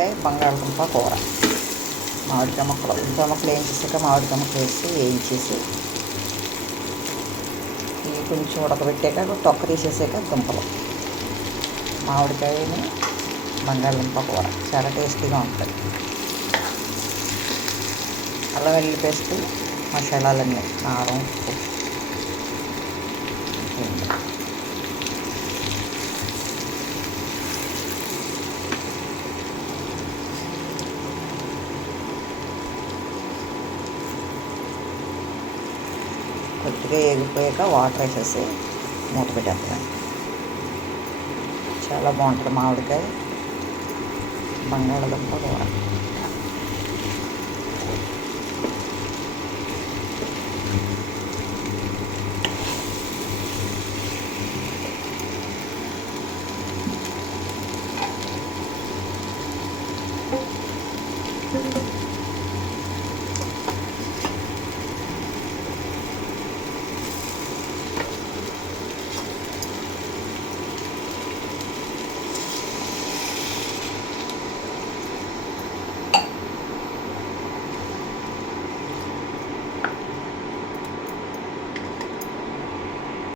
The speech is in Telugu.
మామిడికాయ బంగాళదుంప కూర. మామిడికాయ ముక్కలు వేయించేసాక మామిడికాయ ముక్కలు వేసి వేయించేసి ఇవి కొంచెం ఉడకబెట్టాక తొక్క తీసేసాక దుంపలు, మామిడికాయని బంగాళదుంప కూర చాలా టేస్టీగా ఉంటుంది. అల్లం వెల్లుల్లి పేస్ట్, మసాలాలన్నీ, కారం, ఉప్పు. కొద్దిగా ఎగిపోయాక వాటర్ వేసేసి మూత పెట్టేస్తాను. చాలా బాగుంటుంది మామిడికాయ బంగాళదుంప కూర.